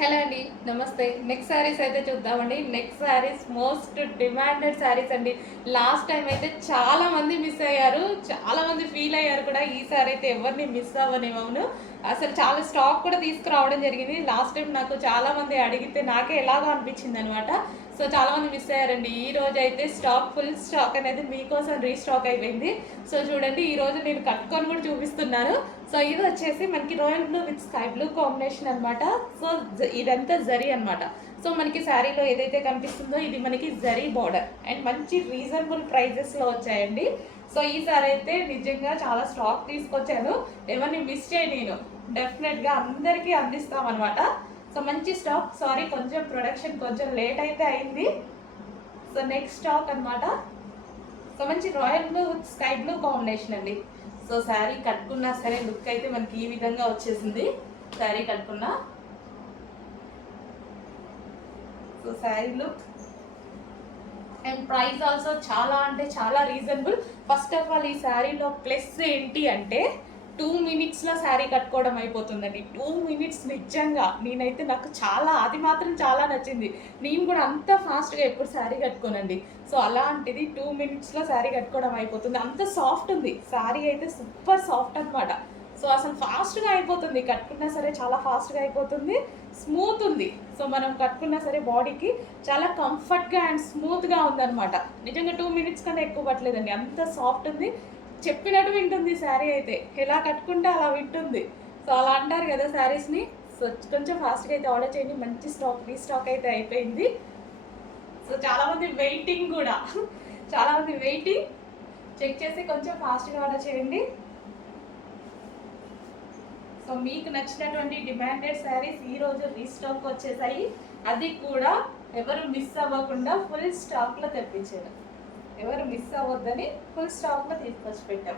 Hello అండి, నమస్తే. Next saris అయితే చూద్దామండి. Next saris most demanded saris అండి. లాస్ట్ టైం అయితే చాలా మంది మిస్ అయ్యారు, చాలా మంది ఫీల్ అయ్యారు కూడా. ఈ సారీ అయితే ఎవరిని మిస్ అవ్వనివ్వను. అసలు చాలా స్టాక్ కూడా తీసుకురావడం జరిగింది. లాస్ట్ టైం నాకు చాలా మంది అడిగితే నాకే ఎలాగో అనిపించింది అనమాట. సో చాలా మంది మిస్ అయ్యారండి. ఈ రోజు అయితే ఫుల్ స్టాక్ అనేది మీకోసం రీస్టాక్ అయిపోయింది. సో చూడండి, ఈ రోజు నేను కట్టుకొని కూడా చూపిస్తున్నాను. సో ఇది వచ్చేసి మనకి royal blue with sky blue combination అనమాట. సో ఇదంతా జరీ అనమాట. సో మనకి శారీలో ఏదైతే కనిపిస్తుందో ఇది మనకి జరీ బార్డర్ అండ్ మంచి రీజనబుల్ ప్రైజెస్లో వచ్చాయండి. సో ఈ సారీ అయితే నిజంగా చాలా స్టాక్ తీసుకొచ్చాను. ఎవరిని మిస్ చేయ నేను డెఫినెట్గా అందరికీ అందిస్తామన్నమాట. సో మంచి స్టాక్. సారీ, కొంచెం ప్రొడక్షన్ కొంచెం లేట్ అయితే అయింది. సో నెక్స్ట్ స్టాక్ అనమాట. సో మంచి royal blue with sky blue combination అండి. సో శారీ కట్టుకున్నా సరే లుక్ అయితే మనకి ఈ విధంగా వచ్చేసింది. శారీ కట్టుకున్నా so sari look and price also చాలా అంటే చాలా రీజనబుల్. ఫస్ట్ ఆఫ్ ఆల్ ఈ శారీలో ప్లస్ ఏంటి అంటే 2 మినిట్స్లో శారీ కట్టుకోవడం అయిపోతుందండి. 2 మినిట్స్ నిజంగా నేనైతే నాకు చాలా, అది మాత్రం చాలా నచ్చింది. నేను కూడా అంత ఫాస్ట్గా ఎప్పుడు శారీ కట్టుకోనండి. సో అలాంటిది 2 మినిట్స్లో శారీ కట్టుకోవడం అయిపోతుంది. అంత సాఫ్ట్ ఉంది శారీ అయితే, సూపర్ సాఫ్ట్ అనమాట. సో అసలు ఫాస్ట్గా అయిపోతుంది, కట్టుకున్నా సరే చాలా ఫాస్ట్గా అయిపోతుంది. స్మూత్ ఉంది. సో మనం కట్టుకున్నా సరే బాడీకి చాలా కంఫర్ట్గా అండ్ స్మూత్గా ఉందన్నమాట. నిజంగా 2 మినిట్స్ కన్నా ఎక్కువ పట్టలేదండి, అంత సాఫ్ట్ ఉంది. చెప్పినట్టు వింటుంది శారీ అయితే, ఎలా కట్టుకుంటే అలా వింటుంది. సో అలా అంటారు కదా శారీస్ని. సో కొంచెం ఫాస్ట్గా అయితే ఆర్డర్ చేయండి. మంచి రీస్టాక్ అయితే అయిపోయింది. సో చాలామంది వెయిటింగ్ కూడా, చాలామంది వెయిటింగ్. చెక్ చేసి కొంచెం ఫాస్ట్గా ఆర్డర్ చేయండి. సో మీకు నచ్చినటువంటి డిమాండెడ్ శారీస్ ఈరోజు రీస్టాక్ వచ్చేసాయి. అది కూడా ఎవరు మిస్ అవ్వకుండా ఫుల్ స్టాక్లో తెప్పించారు. ఎవరు మిస్ అవ్వద్దని ఫుల్ స్టాక్లో తీసుకొచ్చి పెట్టాం.